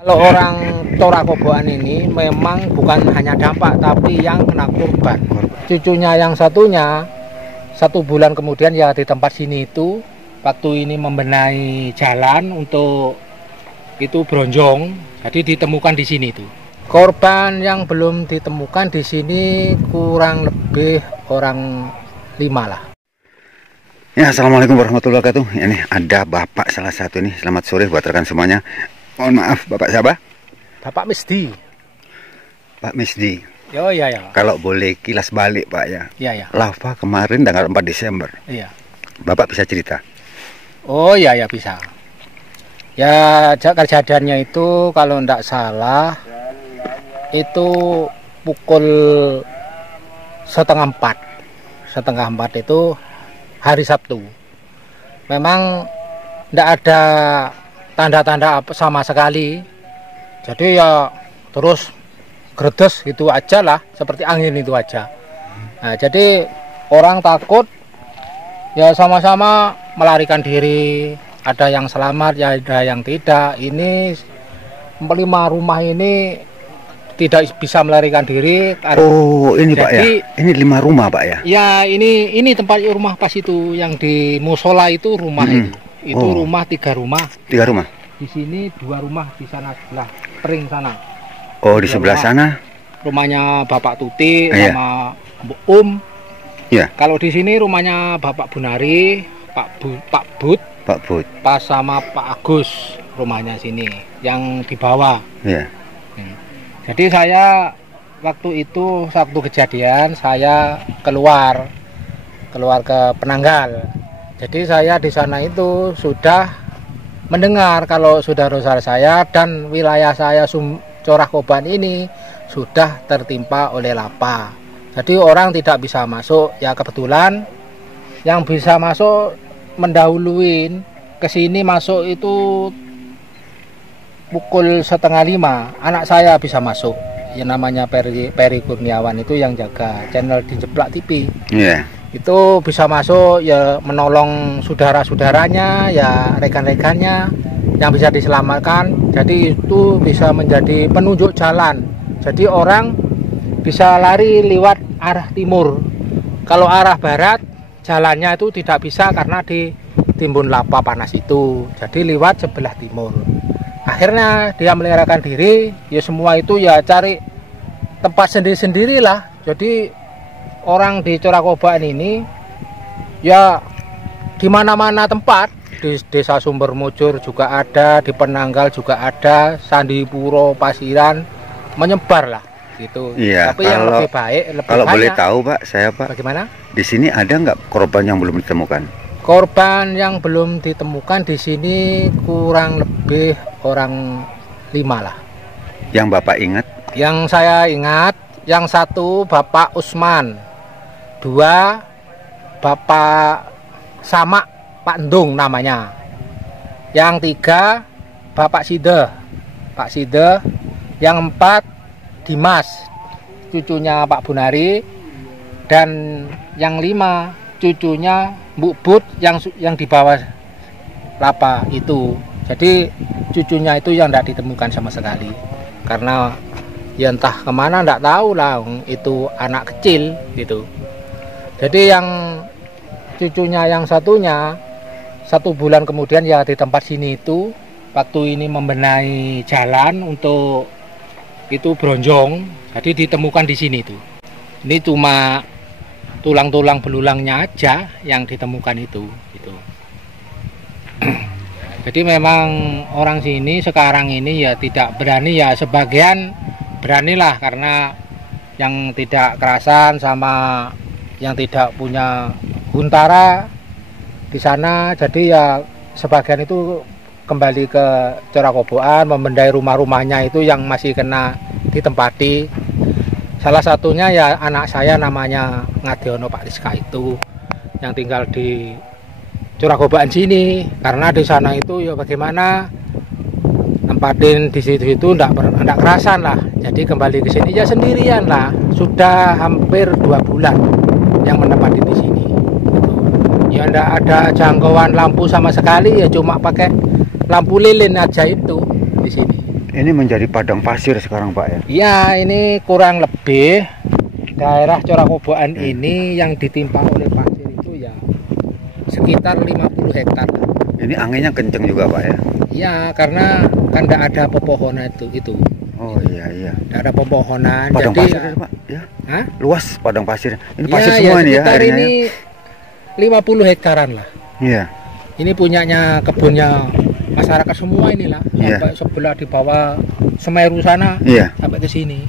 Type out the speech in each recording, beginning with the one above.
Kalau orang Corakoboan ini memang bukan hanya dampak, tapi yang kena korban. Cucunya yang satunya, 1 bulan kemudian ya di tempat sini itu, waktu ini membenahi jalan untuk itu bronjong, jadi ditemukan di sini itu. Korban yang belum ditemukan di sini kurang lebih orang 5 lah. Ya, assalamualaikum warahmatullahi wabarakatuh. Ini ada bapak salah satu nih. Selamat sore buat rekan semuanya. Mohon maaf, bapak siapa? Bapak Misdi. Pak Misdi. Oh iya ya. Kalau boleh kilas balik pak ya. Iya ya. Lava kemarin tanggal 4 Desember. Iya. Bapak bisa cerita? Oh iya ya bisa. Ya kejadiannya itu kalau tidak salah itu pukul setengah 4 itu hari Sabtu. Memang tidak ada tanda-tanda apa sama sekali, jadi ya terus gredes gitu aja lah, seperti angin itu aja. Nah, jadi orang takut ya sama-sama melarikan diri, ada yang selamat ya ada yang tidak. Ini 5 rumah ini tidak bisa melarikan diri. Oh ini jadi, pak ya, ini 5 rumah pak ya? Ya ini tempat rumah pas itu yang di musola itu rumah itu rumah 3 rumah. 3 rumah. Di sini 2 rumah di sana sebelah Pering sana. Oh di sebelah sana. Rumahnya Bapak Tuti sama Bu Iya. Kalau di sini rumahnya Bapak Bunari, Pak Bud, pas sama Pak Agus rumahnya sini yang di bawah. Iya. Jadi saya waktu itu kejadian saya keluar ke Penanggal. Jadi saya di sana itu sudah mendengar kalau saudara saya dan wilayah saya Corakoboan ini sudah tertimpa oleh lava. Jadi orang tidak bisa masuk. Ya kebetulan yang bisa masuk mendahuluin ke sini masuk itu pukul 4:30. Anak saya bisa masuk. Yang namanya Peri Kurniawan itu yang jaga channel di Jeplak TV. Iya. Itu bisa masuk ya menolong saudara-saudaranya ya rekan-rekannya yang bisa diselamatkan. Jadi itu bisa menjadi penunjuk jalan, jadi orang bisa lari lewat arah timur. Kalau arah barat jalannya itu tidak bisa karena ditimbun lava panas itu, jadi lewat sebelah timur. Akhirnya dia melarikan diri ya, semua itu ya cari tempat sendiri-sendirilah. Jadi orang di Corakoboan ini ya di mana-mana tempat, di Desa Sumber Mujur juga ada, di Penanggal juga ada, Sandipuro, Pasiran, menyebar lah gitu. Iya. Tapi yang lebih baik, kalau banyak. Boleh tahu pak, saya pak, bagaimana? Di sini ada nggak korban yang belum ditemukan? Korban yang belum ditemukan di sini kurang lebih orang 5 lah. Yang bapak ingat? Yang saya ingat, yang 1 Bapak Usman, 2 Bapak Samak Pak Endung namanya, yang 3 Bapak Pak Side, yang 4 Dimas cucunya Pak Bunari, dan yang 5 cucunya Mbuk Bud yang di bawah lapa itu. Jadi cucunya itu yang tidak ditemukan sama sekali karena ya entah kemana tidak tahu lah, itu anak kecil gitu. Jadi yang cucunya yang satunya 1 bulan kemudian ya di tempat sini itu, waktu ini membenahi jalan untuk itu bronjong, jadi ditemukan di sini itu. Ini cuma tulang-tulang belulangnya aja yang ditemukan itu gitu. Jadi memang orang sini sekarang ini ya tidak berani, ya sebagian beranilah karena yang tidak kerasan sama yang tidak punya huntara di sana. Jadi ya sebagian itu kembali ke Corakoboan, membenahi rumah-rumahnya itu yang masih kena ditempati. Salah satunya ya anak saya namanya Ngadiono Pak Rizka itu yang tinggal di Corakoboan sini, karena di sana itu ya bagaimana tempatin di situ itu enggak kerasan lah. Jadi kembali ke sini ya sendirian lah. Sudah hampir 2 bulan yang menempati di sini. Gitu. Ya enggak ada jangkauan lampu sama sekali, ya cuma pakai lampu lilin aja itu di sini. Ini menjadi padang pasir sekarang Pak ya? Iya, ini kurang lebih daerah Corakoboan ini yang ditimpa oleh pasir itu ya sekitar 50 hektar. Ini anginnya kenceng juga Pak ya? Iya, karena kan tidak ada pepohonan itu. Oh iya iya. Tidak ada pepohonan. Padang jadi pasir Pak ya? Hah? Luas padang pasir. Ini Ya, pasir semua ini ya sekitar airnya. ini 50 hektaran lah. Iya. Ini punyanya kebunnya masyarakat semua inilah. Iya. Sampai sebelah di bawah Semeru sana Iya. sampai ke sini.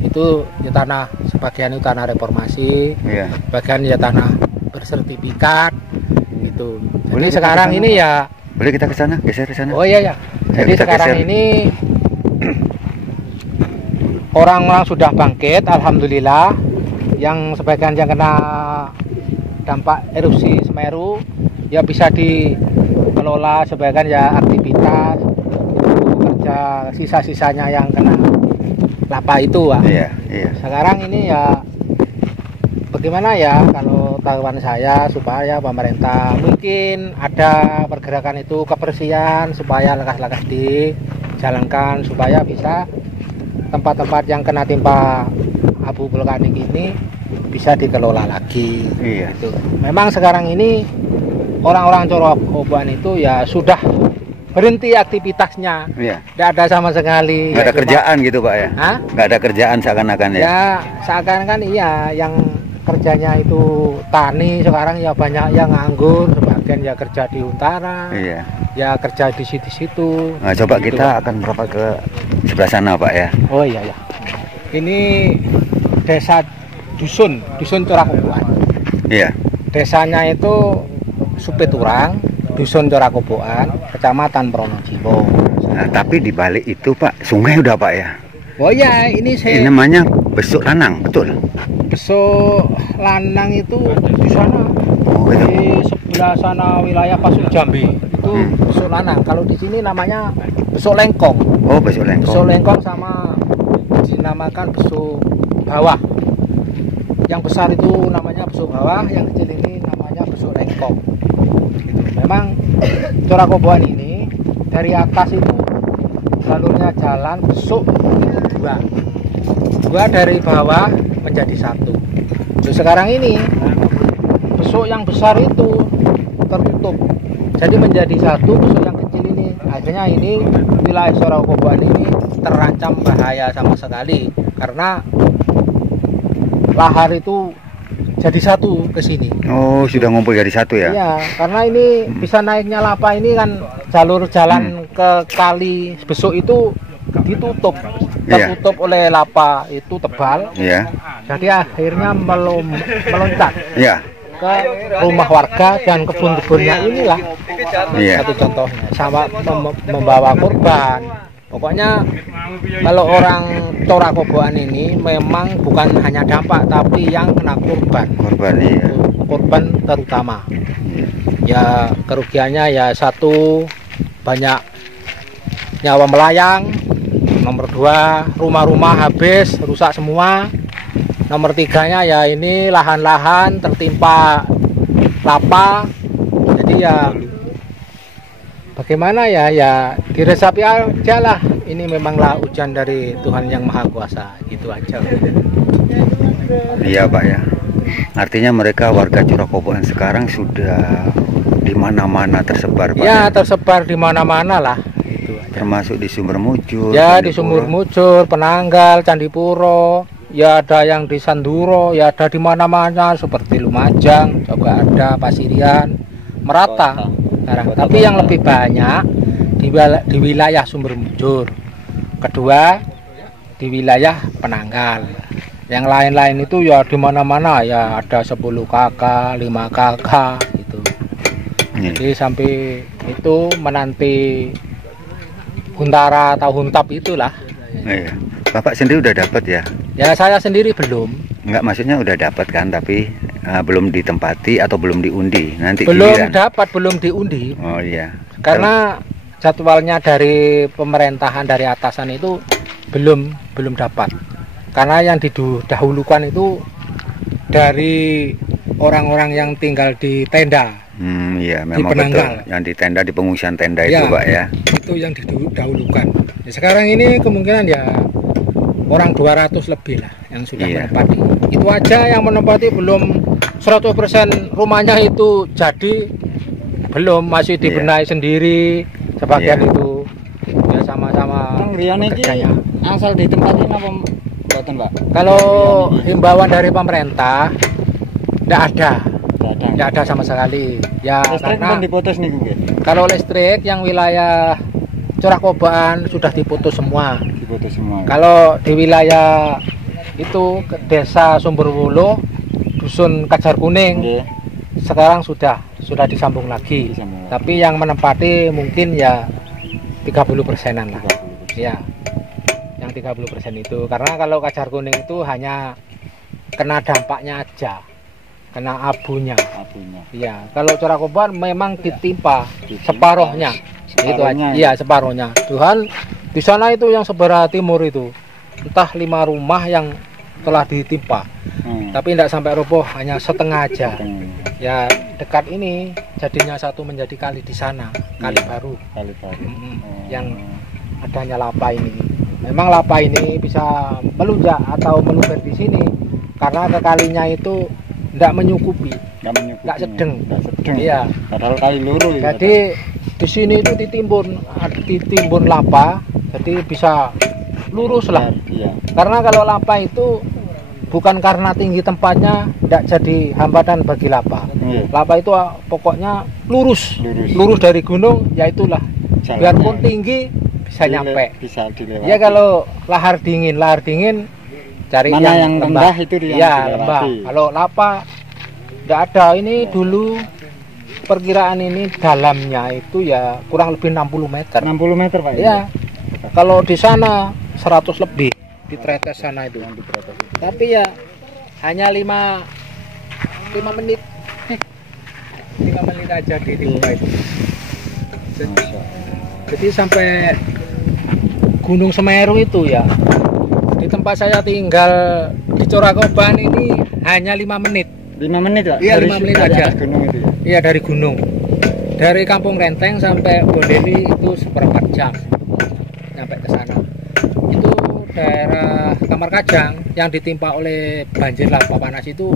Itu ya tanah, sebagian itu tanah reformasi, Iya. bagian ya tanah bersertifikat gitu. Jadi Boleh kita sekarang kesana, ini Pak? ya, Boleh kita ke sana, geser ke sana? oh iya ya. Jadi kita sekarang geser. ini orang-orang sudah bangkit, alhamdulillah. Yang sebagian yang kena dampak erupsi Semeru ya bisa dikelola, sebagian ya aktivitas itu kerja, sisa-sisanya yang kena lapa itu Pak. Iya, iya. Sekarang ini ya bagaimana ya kalau tahuan saya supaya pemerintah mungkin ada pergerakan itu kebersihan supaya lekas-lekas dijalankan supaya bisa tempat-tempat yang kena timpa abu vulkanik ini bisa dikelola lagi. Iya. Gitu. Memang sekarang ini orang-orang Corakoboan itu ya sudah berhenti aktivitasnya. Iya. Tidak ada sama sekali. Nggak ada cuma- kerjaan gitu Pak ya? Hah? Nggak ada kerjaan seakan-akan ya? Ya seakan-akan iya yang kerjanya itu tani sekarang ya banyak yang nganggur, sebagian ya kerja di utara, Iya. ya kerja di situ-situ. Nah, coba Gitu, kita Pak. akan merapat ke sebelah sana Pak ya. Oh iya ya. Ini desa dusun Corakoboan. Iya. Desanya itu Supiturang, dusun Corakoboan, kecamatan Pronojiwo. Nah, tapi di balik itu Pak, sungai udah Pak ya. Oh iya, ini Ini saya namanya Besuk Lanang, betul? besok lanang itu di sana. Oh, itu. Di sebelah sana wilayah Pasuk Jambi itu besok lanang. Kalau di sini namanya besok lengkong. Oh, Besuk Besok Lengkong. lengkong sama dinamakan besok bawah. Yang besar itu namanya besok bawah, yang kecil ini namanya besok lengkong. Gitu. Memang Corakoboan ini dari atas itu jalurnya jalan besok itu dua dari bawah menjadi satu. Jadi sekarang ini besok yang besar itu tertutup, jadi menjadi satu. Besok yang kecil ini akhirnya ini wilayah Corakoboan ini terancam bahaya sama sekali karena lahar itu jadi satu ke sini. Oh, sudah ngumpul jadi satu ya? Iya, karena ini bisa naiknya lapa ini kan jalur jalan ke kali besok itu ditutup, Iya. tertutup oleh lapa itu tebal. Iya. Jadi akhirnya meloncat Iya. ke rumah warga dan kebun-kebunnya inilah Iya. satu contohnya sama membawa korban. Pokoknya kalau orang Corakoboan ini memang bukan hanya dampak tapi yang kena korban. Korban iya. Korban terutama. Iya. Ya kerugiannya ya satu, banyak nyawa melayang. Nomor dua, rumah-rumah habis rusak semua. Nomor tiganya ya ini lahan-lahan tertimpa lapa. Jadi ya bagaimana ya diresapi aja lah. Ini memanglah hujan dari Tuhan yang Maha Kuasa, gitu aja. Iya Pak ya. Artinya mereka warga Corakoboan sekarang sudah di mana-mana tersebar Pak. Ya tersebar di mana-mana lah. Gitu aja. Termasuk di Sumber Mujur. Ya di Candipuro. Sumur Mujur, Penanggal, Candipuro, ya ada yang di Sanduro, ya ada di mana-mana seperti Lumajang, juga ada Pasirian, merata sekarang. Tapi yang lebih banyak di wilayah Sumber Mujur, kedua di wilayah Penanggal. Yang lain-lain itu ya di mana-mana ya ada 10 kakak, 5 kakak gitu. Iya. Jadi sampai itu menanti huntara atau huntap itulah. Iya. Bapak sendiri udah dapat ya? Ya saya sendiri belum. Enggak, maksudnya udah dapat kan, tapi belum ditempati atau belum diundi. Nanti Belum giliran. dapat, belum diundi. Oh iya. Karena jadwalnya dari pemerintahan dari atasan itu belum dapat. Karena yang didahulukan itu dari orang-orang yang tinggal di tenda. Iya, Di memang betul. Penanggal. Yang di tenda, di pengungsian tenda Ya. itu Pak ya. Itu yang didahulukan. Ya, sekarang ini kemungkinan ya orang 200 lebih lah yang sudah menempati. Itu aja yang menempati, belum 100% rumahnya itu jadi, belum, masih dibenahi sendiri sebagian itu. Ya sama-sama kerjanya. Asal ditempatin apa mboten, Pak? Kalau himbauan dari pemerintah tidak ada sama sekali. Ya listrik karena pun diputus nih mungkin. kalau listrik yang wilayah Curah Koban sudah diputus semua. Diputus semua. Kalau di wilayah itu desa Sumberwulu, dusun Kajar Kuning, sekarang sudah disambung lagi. Tapi yang menempati mungkin ya 30%-an lah. Ya, yang 30% itu. Karena kalau Kajar Kuning itu hanya kena dampaknya aja, kena abunya. Iya, kalau Curah Koban memang ditimpa separohnya. Itu aja. Iya, separohnya. Tuhan, di sana itu yang sebelah timur itu entah 5 rumah yang telah ditimpa. Tapi tidak sampai roboh, hanya setengah aja. Ya, dekat ini jadinya satu menjadi kali di sana, kali baru. Yang adanya lapa ini. Memang lapa ini bisa melunjak atau meluber di sini karena kekalinya itu tidak menyukupi, tidak sedeng. Iya. Padahal kali luru. Jadi di sini itu ditimbun lapa, jadi bisa lurus lah. Iya. Karena kalau lapa itu bukan karena tinggi tempatnya tidak jadi hambatan bagi lapa. Lapa itu pokoknya lurus dari gunung, ya itulah. Biarpun tinggi bisa nyampe. Bisa dilewati. Ya kalau lahar dingin cari mana yang rendah itu ya lembah. Kalau lapa tidak ada. Ini dulu perkiraan ini dalamnya itu ya kurang lebih 60 meter. 60 meter, Pak. Ya. Kalau di sana 100 lebih di Tretes sana itu. Tapi ya hanya 5 menit. 5 menit aja di timpa itu. Jadi sampai Gunung Semeru itu ya, di tempat saya tinggal di Curah Koban ini hanya 5 menit. 5 menit, Pak? Iya, 5 menit aja. Gunung itu ya? Iya, dari gunung. Dari Kampung Renteng sampai Bondeli itu seperempat jam nyampe ke sana. Itu daerah Kamar Kajang yang ditimpa oleh banjir lava panas itu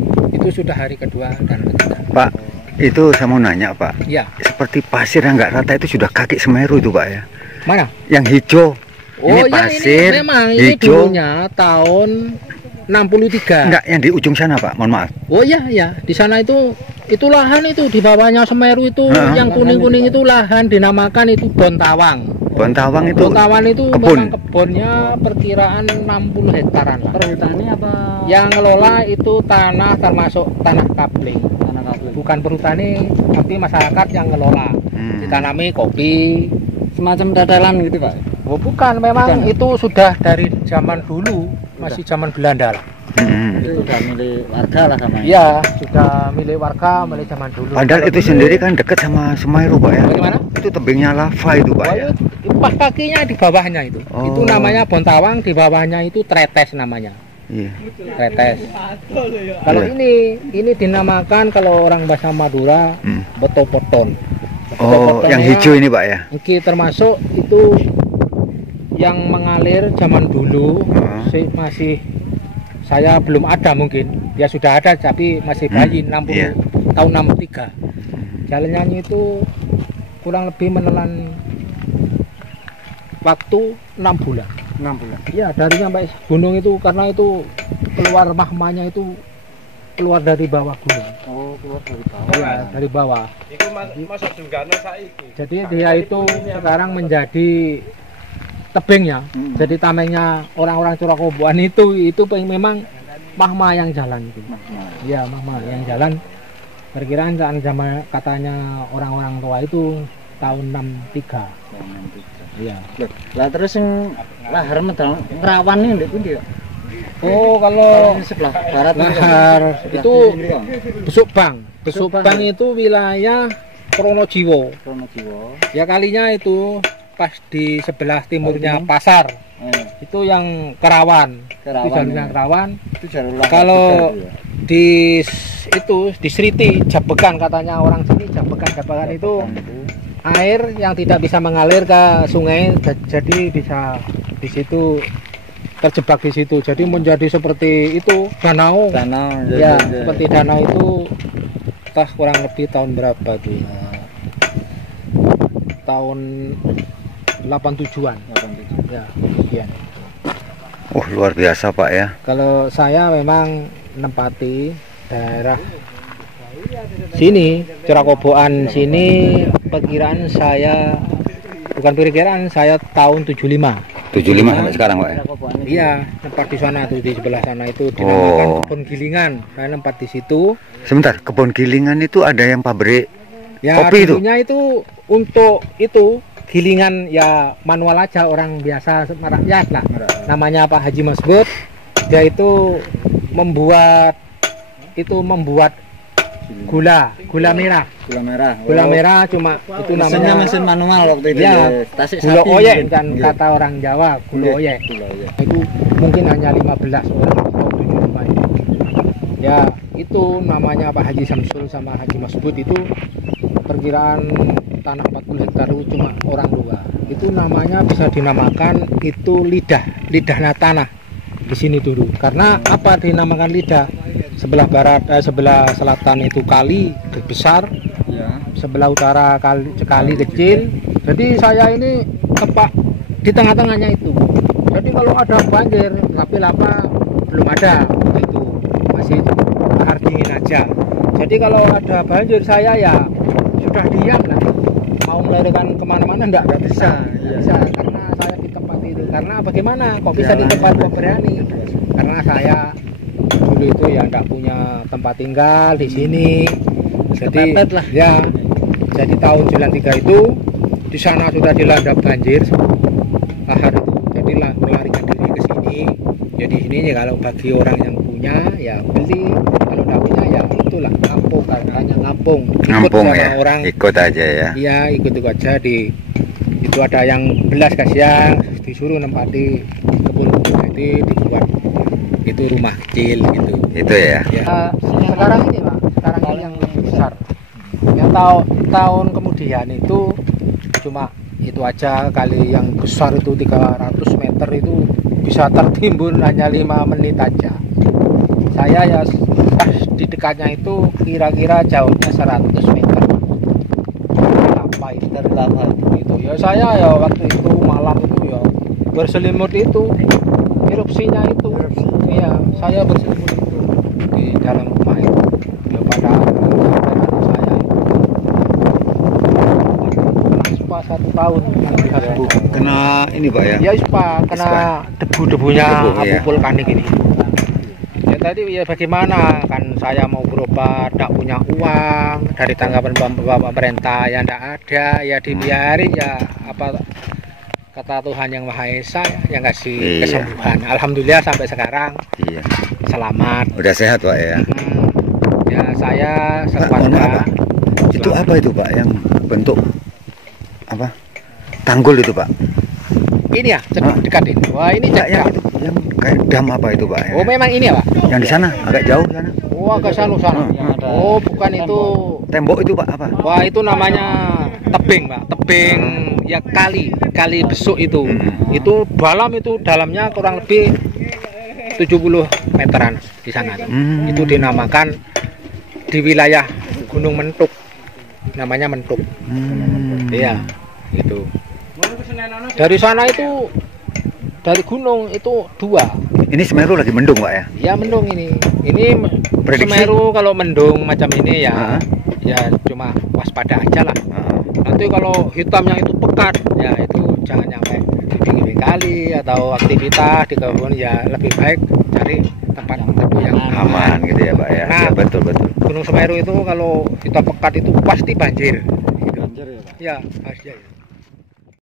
sudah hari kedua dan ketiga. Pak, itu saya mau nanya, Pak. Iya. Seperti pasir yang nggak rata itu sudah kaki Semeru itu, Pak ya? Mana? Yang hijau. Oh ini ya, pasir, ini memang hijau. ini dulunya tahun 63. Enggak, yang di ujung sana, Pak. Mohon maaf. Oh iya, ya. Di sana itu lahan itu di bawahnya Semeru itu yang kuning-kuning itu lahan dinamakan itu Bontawang. Bontawang itu. Bontawang itu kebun. memang kebunnya perkiraan 60 hektaran lah. Perhutani apa? Yang ngelola itu tanah termasuk tanah kapling. Bukan perhutani, tapi masyarakat yang ngelola. Ditanami kopi, Semacam dadalan gitu, Pak? Oh bukan, memang itu sudah dari zaman dulu, masih zaman Belanda lah. Itu sudah milik warga lah sama. Iya, sudah milik warga, milik zaman dulu. Padahal itu sendiri kan dekat sama Semeru, Pak ya. Bagaimana? Itu tebingnya lava itu, Pak ya. Pas kakinya di bawahnya itu. Oh. Itu namanya Bontawang, di bawahnya itu Tretes namanya. Iya. Tretes. Kalau ini dinamakan kalau orang bahasa Madura Botopoton. Oh, yang hijau ini, Pak ya. Ini termasuk itu yang mengalir zaman dulu. Masih saya belum ada mungkin. Dia sudah ada tapi masih bayi 60 tahun 63. Jalannya itu kurang lebih menelan waktu 6 bulan. 6 bulan. Iya, dari sampai gunung itu karena itu keluar mahmanya itu keluar dari bawah gunung. Oh, keluar dari bawah. Iya, dari bawah. Jadi dia itu sekarang menjadi tebingnya. Jadi tamengnya orang-orang Curah Koban itu memang mahma yang jalan itu. Iya, mahma yang jalan. Perkiraan zaman katanya orang-orang tua itu tahun 63. Iya. Lah terus yang lahar medal Rawan ini ndek pundi ya? Oh, kalau sebelah barat lahar itu Besukbang. Besukbang itu wilayah Pronojiwo. Ya kalinya itu pas di sebelah timurnya Pasar. Itu yang Kerawan. Itu jalurnya Kerawan. Itu jalur kalau di itu di Sriti Jabekan katanya orang sini Jabekan itu air yang tidak bisa mengalir ke sungai, jadi bisa di situ terjebak di situ. Jadi menjadi seperti itu danau. Ya, seperti danau itu entah kurang lebih tahun berapa tuh? Tahun 87-an. Ya, sekian. Oh, luar biasa Pak ya. Kalau saya memang nempati daerah sini, Curakoboan sini, perkiraan saya, bukan perkiraan, saya tahun 75. 75 sampai sekarang Pak ya. Iya, tempat di sana tuh, di sebelah sana itu dinamakan kebun gilingan. Saya tempat di situ. Sebentar, kebun gilingan itu ada yang pabrik Ya, kopi itu? dulunya itu untuk itu gilingan ya manual aja, orang biasa rakyat lah. Namanya Pak Haji Masbud. Dia itu membuat gula merah. Gula merah cuma itu namanya mesin manual waktu itu. Ya, Tasik gula sapi. oyek kan kata orang Jawa, gula oyek. Itu mungkin hanya 15 orang tahun 75 itu. Ya, itu namanya Pak Haji Samsul sama Haji Masbud itu perkiraan tanah 40 hektar itu cuma orang dua. Itu namanya bisa dinamakan itu lidah tanah di sini dulu. Karena apa dinamakan lidah? Sebelah barat, sebelah selatan itu kali besar, sebelah utara kali kecil. Jadi saya ini tepat di tengah-tengahnya itu. Jadi kalau ada banjir, tapi lapa belum ada, itu masih lahar dingin aja. Jadi kalau ada banjir saya ya sudah diam lah. Mau melarikan kemana-mana enggak bisa. Bisa karena saya di tempat itu. Karena bagaimana? Kok bisa di tempat kok berani? Karena saya dulu itu ya enggak punya tempat tinggal di sini. Jadi lah. Ya. Jadi tahun 93 itu di sana sudah dilanda banjir lahar itu. Jadi melarikan diri ke sini. Jadi ini ya kalau bagi orang yang punya ya beli, kalau enggak punya ya itulah ngampung, katanya ngampung. Ngampung sama ya. Orang Ikut aja ya. iya, ikut aja itu ada yang belas kasihan disuruh nempati kebun-kebun itu dibuat itu rumah kecil gitu. Itu ya. Sekarang ini Pak, sekarang ini yang besar. Yang tahun kemudian itu cuma itu aja, kali yang besar itu 300 meter itu bisa tertimbun hanya 5 menit aja. Saya ya pas di dekatnya itu kira-kira jauhnya 100 meter. Apa itu terlama itu ya, saya ya waktu itu malam itu ya berselimut itu, erupsinya itu. Iya, saya berselimut itu di dalam rumah itu. Ya pada saya kena ispa 1 tahun bisa sembuh. Kena ini Pak ya. Ya ispa, kena debu-debunya abu iya. vulkanik ini. Ya tadi ya bagaimana, kan saya mau berobat, tidak punya uang, dari tanggapan bapak pemerintah yang tidak ada, ya dibiarin ya apa kata Tuhan Yang Maha Esa yang kasih kesembuhan. Alhamdulillah sampai sekarang selamat. Udah sehat Pak ya. Ya saya Pak, sekeluarga. itu apa itu Pak yang bentuk apa? Tanggul itu Pak. Ini ya, dekatin. Wah ini Yang itu yang kayak dam apa itu Pak ya? Oh memang ini ya Pak? Yang di sana agak jauh sana. Oh agak sana. Oh bukan itu. Tembok itu Pak apa? Wah itu namanya tebing Pak, tebing ya kali besuk itu. Itu dalamnya kurang lebih 70 meteran di sana. Itu dinamakan di wilayah Gunung Mentuk, namanya Mentuk. Iya, itu. Dari sana itu, dari gunung itu 2. Ini Semeru lagi mendung Pak ya? Ya mendung ini. Ini Prediksi? Semeru kalau mendung macam ini ya, ya cuma waspada aja lah. Nanti kalau hitamnya itu pekat, ya itu jangan sampai di pinggir kali atau aktivitas di kebun, ya lebih baik cari tempat yang Aman gitu ya Pak ya. Nah, Ya betul. Gunung Semeru itu kalau hitam pekat itu pasti banjir. Gitu. Banjir ya Pak? Ya, pasti.